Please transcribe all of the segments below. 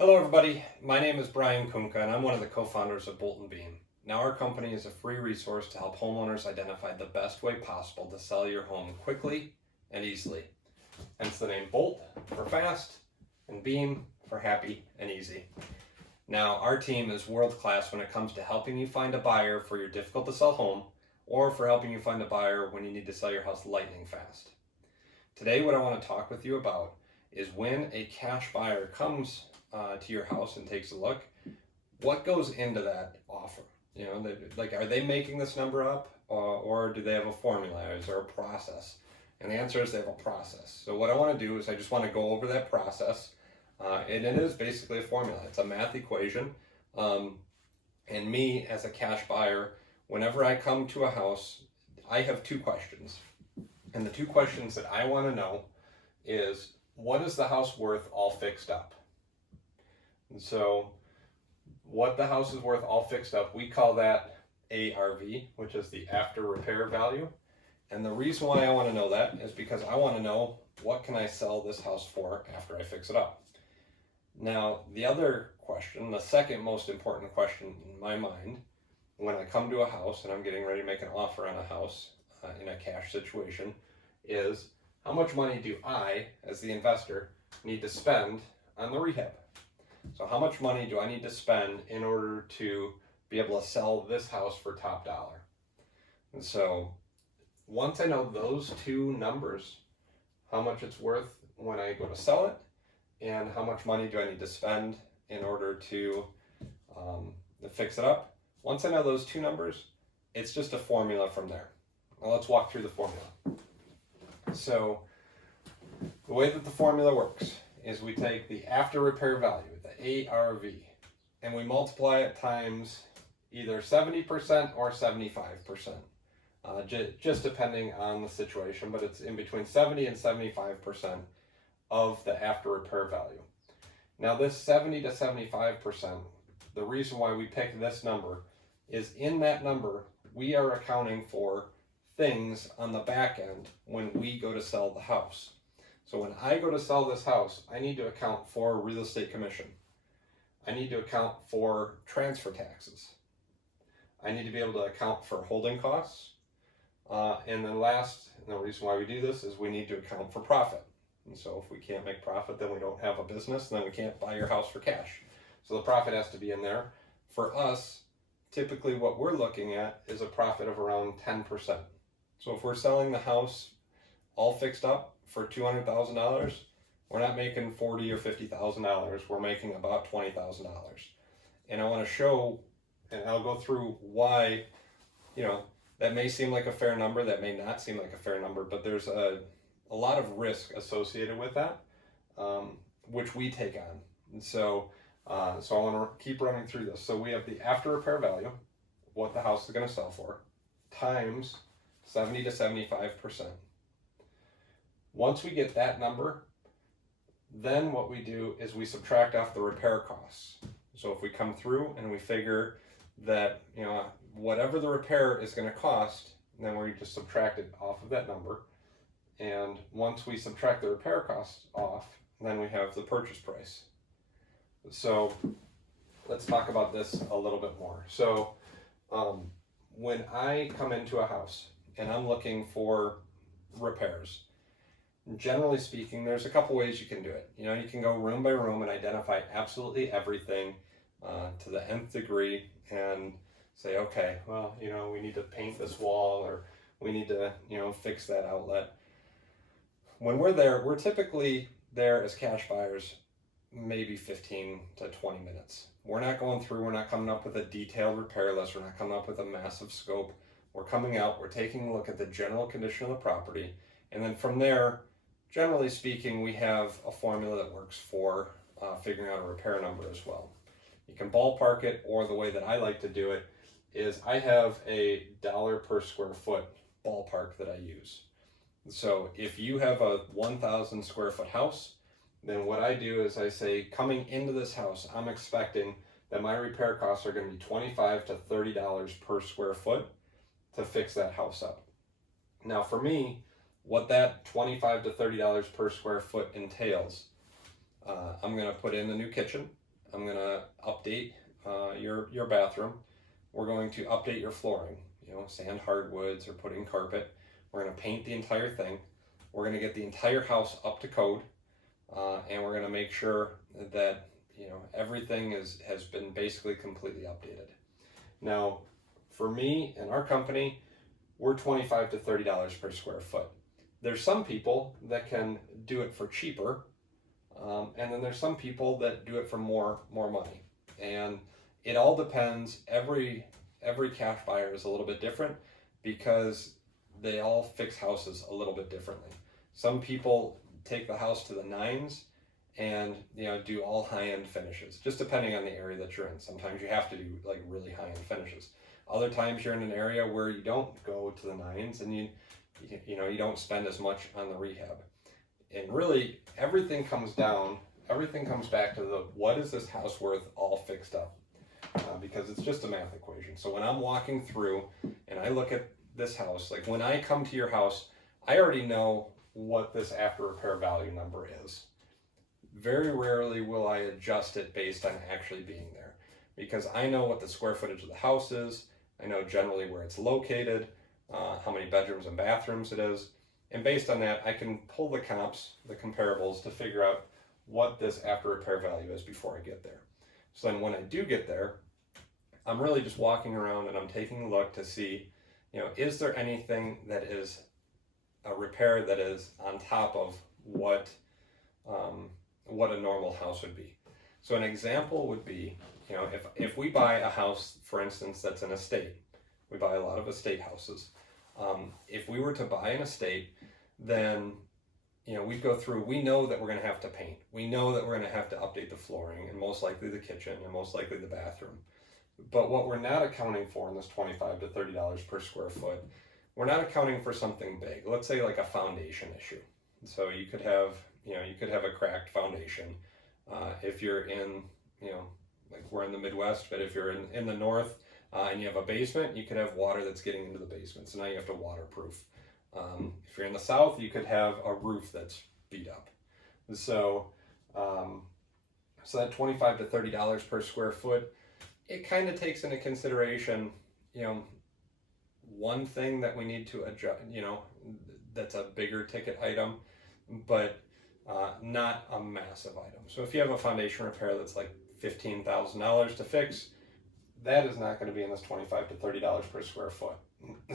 Hello everybody, my name is Brian Kumka and I'm one of the co-founders of Bolt and Beam. Now our company is a free resource to help homeowners identify the best way possible to sell your home quickly and easily. Hence the name Bolt for fast and Beam for happy and easy. Now our team is world class when it comes to helping you find a buyer for your difficult to sell home or for helping you find a buyer when you need to sell your house lightning fast. Today what I want to talk with you about is when a cash buyer comes to your house and takes a look, what goes into that offer? You know, are they making this number up, or do they have a formula? Is there a process? And the answer is they have a process. So what I want to do is I just want to go over that process, and it is basically a formula. It's a math equation. And me as a cash buyer, whenever I come to a house, I have two questions. And the two questions that I want to know is, what is the house worth all fixed up? And so what the house is worth all fixed up, we call that ARV, which is the after repair value. And the reason why I want to know that is because I want to know, what can I sell this house for after I fix it up? Now, the other question, the second most important question in my mind, when I come to a house and I'm getting ready to make an offer on a house in a cash situation, is how much money do I, as the investor, need to spend on the rehab? So how much money do I need to spend in order to be able to sell this house for top dollar? And so once I know those two numbers, how much it's worth when I go to sell it, and how much money do I need to spend in order to fix it up, once I know those two numbers, it's just a formula from there. Now let's walk through the formula. So the way that the formula works is we take the after repair value, the ARV, and we multiply it times either 70% or 75%, just depending on the situation, but it's in between 70 and 75% of the after repair value. Now this 70 to 75%, the reason why we pick this number is in that number, we are accounting for things on the back end when we go to sell the house. So when I go to sell this house, I need to account for real estate commission. I need to account for transfer taxes. I need to be able to account for holding costs. And then last, and the reason why we do this is we need to account for profit. And so if we can't make profit, then we don't have a business, and then we can't buy your house for cash. So the profit has to be in there. For us, typically what we're looking at is a profit of around 10%. So if we're selling the house all fixed up for $200,000, we're not making $40,000 or $50,000. We're making about $20,000. And I want to show, and I'll go through why, that may seem like a fair number, that may not seem like a fair number, but there's a lot of risk associated with that, which we take on. And so I want to keep running through this. So we have the after repair value, what the house is going to sell for, times 70 to 75%. Once we get that number, then what we do is we subtract off the repair costs. So if we come through and we figure that, whatever the repair is going to cost, then we just subtract it off of that number. And once we subtract the repair costs off, then we have the purchase price. So let's talk about this a little bit more. So when I come into a house and I'm looking for repairs, generally speaking, there's a couple ways you can do it. You can go room by room and identify absolutely everything to the nth degree and say, okay, well, we need to paint this wall, or we need to, fix that outlet. When we're there, we're typically there as cash buyers maybe 15 to 20 minutes. We're not going through, we're not coming up with a detailed repair list, we're not coming up with a massive scope. We're coming out, we're taking a look at the general condition of the property, and then from there, generally speaking, we have a formula that works for figuring out a repair number as well. You can ballpark it, or the way that I like to do it is I have a dollar per square foot ballpark that I use. So if you have a 1,000 square foot house, then what I do is I say, coming into this house, I'm expecting that my repair costs are going to be $25 to $30 per square foot to fix that house up. Now for me, what that $25 to $30 per square foot entails, I'm going to put in a new kitchen, I'm going to update your bathroom. We're going to update your flooring, sand hardwoods or put in carpet. We're going to paint the entire thing. We're going to get the entire house up to code, and we're going to make sure that everything has been basically completely updated. Now, for me and our company, we're $25 to $30 per square foot. There's some people that can do it for cheaper, and then there's some people that do it for more money. And it all depends. Every cash buyer is a little bit different because they all fix houses a little bit differently. Some people take the house to the nines and do all high-end finishes, just depending on the area that you're in. Sometimes you have to do like really high-end finishes. Other times you're in an area where you don't go to the nines and you don't spend as much on the rehab. And really everything comes back to what is this house worth all fixed up, because it's just a math equation. So when I'm walking through and I look at this house, like when I come to your house, I already know what this after repair value number is. Very rarely will I adjust it based on actually being there, because I know what the square footage of the house is. I know generally where it's located, how many bedrooms and bathrooms it is, and based on that I can pull the comps, the comparables, to figure out what this after repair value is before I get there. So then when I do get there, I'm really just walking around and I'm taking a look to see, is there anything that is a repair that is on top of what a normal house would be. So an example would be, if we buy a house, for instance, that's an estate, we buy a lot of estate houses. If we were to buy an estate, then we'd go through, we know that we're going to have to paint. We know that we're going to have to update the flooring and most likely the kitchen and most likely the bathroom. But what we're not accounting for in this $25 to $30 per square foot, we're not accounting for something big. Let's say like a foundation issue. So you could have a cracked foundation. If you're in, like we're in the Midwest, but if you're in the North and you have a basement, you could have water that's getting into the basement. So now you have to waterproof. If you're in the South, you could have a roof that's beat up. So that $25 to $30 per square foot, it kind of takes into consideration, one thing that we need to adjust, that's a bigger ticket item, but not a massive item. So if you have a foundation repair that's like $15,000 to fix, that is not going to be in this $25 to $30 per square foot.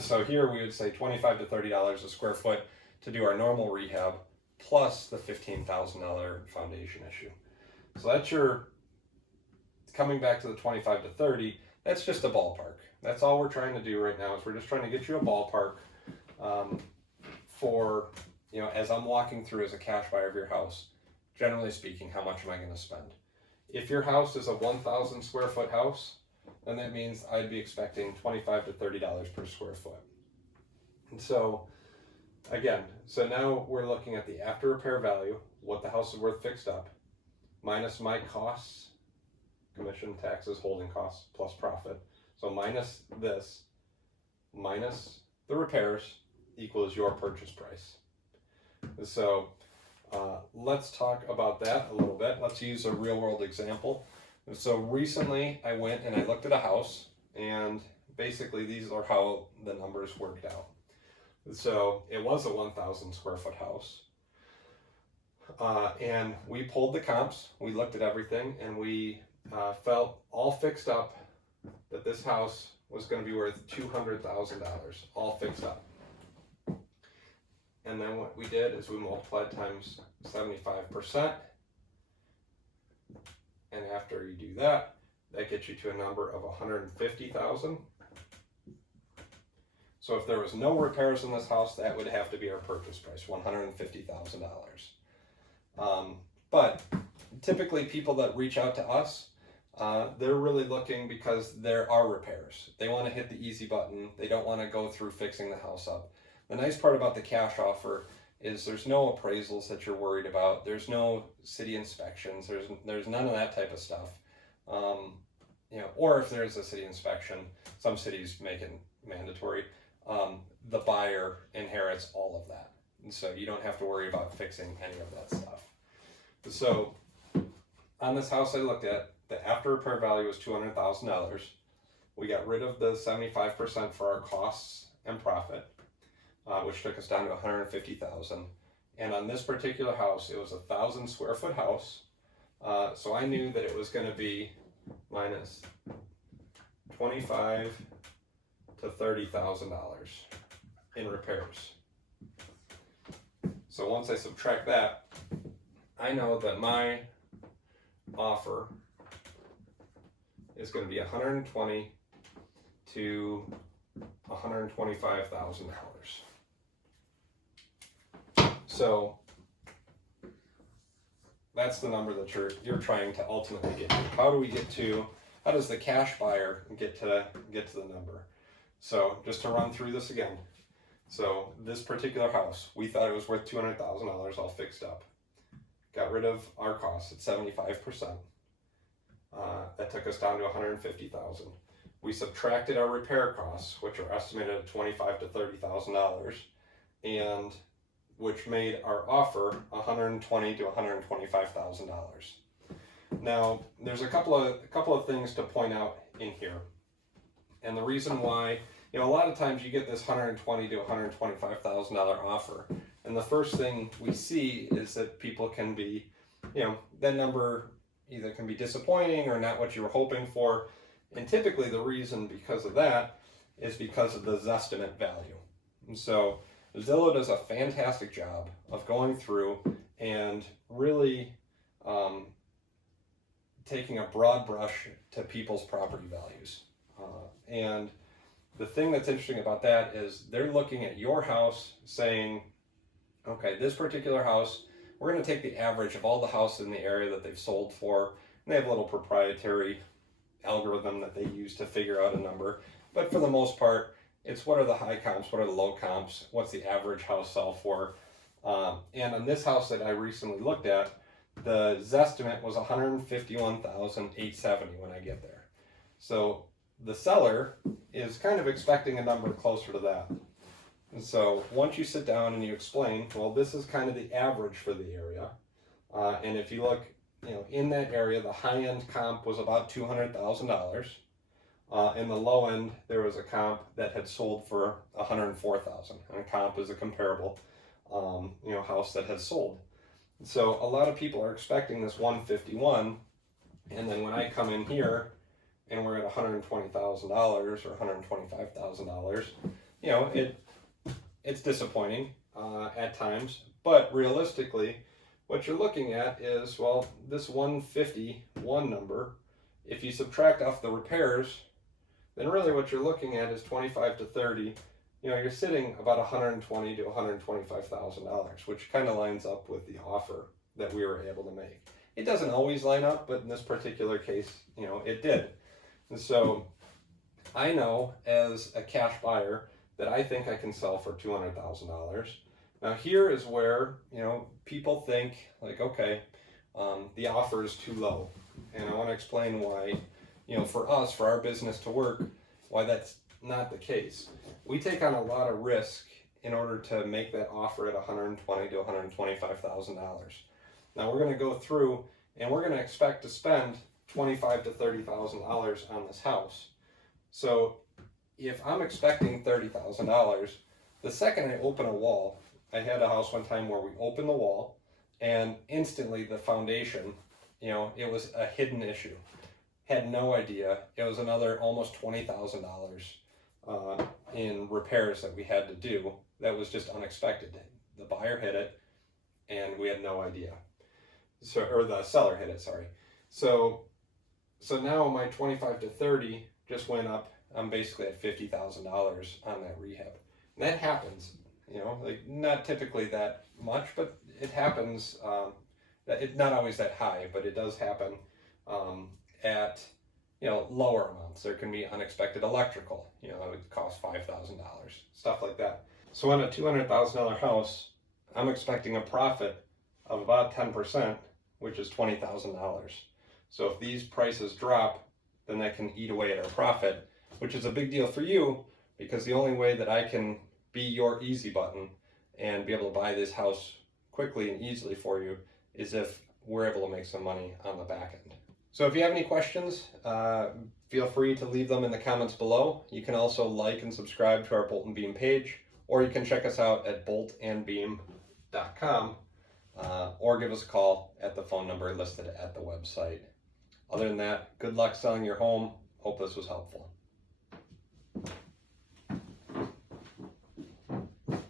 So here we would say $25 to $30 a square foot to do our normal rehab plus the $15,000 foundation issue. So that's coming back to the 25 to 30, that's just a ballpark. That's all we're trying to do right now, is we're just trying to get you a ballpark for, as I'm walking through as a cash buyer of your house, generally speaking, how much am I going to spend? If your house is a 1,000 square foot house, then that means I'd be expecting $25 to $30 per square foot. And so again, now we're looking at the after repair value, what the house is worth fixed up, minus my costs, commission, taxes, holding costs, plus profit. So minus this, minus the repairs, equals your purchase price. So let's talk about that a little bit. Let's use a real world example. So recently I went and I looked at a house, and basically these are how the numbers worked out. So it was a 1,000 square foot house. And we pulled the comps, we looked at everything, and we felt all fixed up that this house was going to be worth $200,000, all fixed up. And then what we did is we multiplied times 75%. And after you do that, that gets you to a number of $150,000. So if there was no repairs in this house, that would have to be our purchase price, $150,000. But typically people that reach out to us, they're really looking because there are repairs. They want to hit the easy button. They don't want to go through fixing the house up. The nice part about the cash offer is there's no appraisals that you're worried about. There's no city inspections. There's none of that type of stuff. Or if there's a city inspection, some cities make it mandatory. The buyer inherits all of that. And so you don't have to worry about fixing any of that stuff. So on this house I looked at, the after repair value was $200,000. We got rid of the 75% for our costs and profit, which took us down to $150,000. And on this particular house, it was a 1,000 square foot house. So I knew that it was going to be minus $25,000 to $30,000 in repairs. So once I subtract that, I know that my offer is going to be $120,000 to $125,000. So that's the number that you're trying to ultimately get to. How does the cash buyer get to the number? So just to run through this again. So this particular house, we thought it was worth $200,000 all fixed up. Got rid of our costs at 75%. That took us down to $150,000. We subtracted our repair costs, which are estimated at $25,000 to $30,000, and which made our offer $120,000 to $125,000. Now, there's a couple of things to point out in here, and the reason why, a lot of times you get this $120,000 to $125,000 offer, and the first thing we see is that people can be, that number either can be disappointing or not what you were hoping for. And typically the reason because of that is because of the Zestimate value. And so Zillow does a fantastic job of going through and really taking a broad brush to people's property values. And the thing that's interesting about that is they're looking at your house saying, okay, this particular house, we're going to take the average of all the houses in the area that they've sold for, and they have a little proprietary algorithm that they use to figure out a number. But for the most part, it's what are the high comps, what are the low comps, what's the average house sell for. And on this house that I recently looked at, the Zestimate was $151,870 when I get there. So the seller is kind of expecting a number closer to that. And so once you sit down and you explain, well, this is kind of the average for the area. And if you look, in that area, the high-end comp was about $200,000. In the low end, there was a comp that had sold for $104,000. And a comp is a comparable, house that has sold. So a lot of people are expecting this 151, and then when I come in here and we're at $120,000 or $125,000, it's disappointing at times, but realistically, what you're looking at is, well, this 151 number, if you subtract off the repairs, then really what you're looking at is 25 to 30. You're sitting about $120,000 to $125,000, which kind of lines up with the offer that we were able to make. It doesn't always line up, but in this particular case, it did. And so I know as a cash buyer that I think I can sell for $200,000. Now here is where, people think like, okay, the offer is too low. And I want to explain why, for us, for our business to work, why that's not the case. We take on a lot of risk in order to make that offer at $120,000 to $125,000. Now we're going to go through and we're going to expect to spend $25,000 to $30,000 on this house. So if I'm expecting $30,000, the second I open a wall, I had a house one time where we opened the wall and instantly the foundation, it was a hidden issue. Had no idea. It was another almost $20,000 in repairs that we had to do. That was just unexpected. The buyer hit it and we had no idea. Or the seller hit it, sorry. So now my 25 to 30 just went up. I'm basically at $50,000 on that rehab. And that happens, not typically that much, but it happens. It's not always that high, but it does happen at lower amounts. There can be unexpected electrical. It would cost $5,000, stuff like that. So on a $200,000 house, I'm expecting a profit of about 10%, which is $20,000. So if these prices drop, then that can eat away at our profit, which is a big deal for you, because the only way that I can be your easy button and be able to buy this house quickly and easily for you is if we're able to make some money on the back end. So if you have any questions, feel free to leave them in the comments below. You can also like and subscribe to our Bolt and Beam page, or you can check us out at boltandbeam.com, or give us a call at the phone number listed at the website. Other than that, good luck selling your home. Hope this was helpful.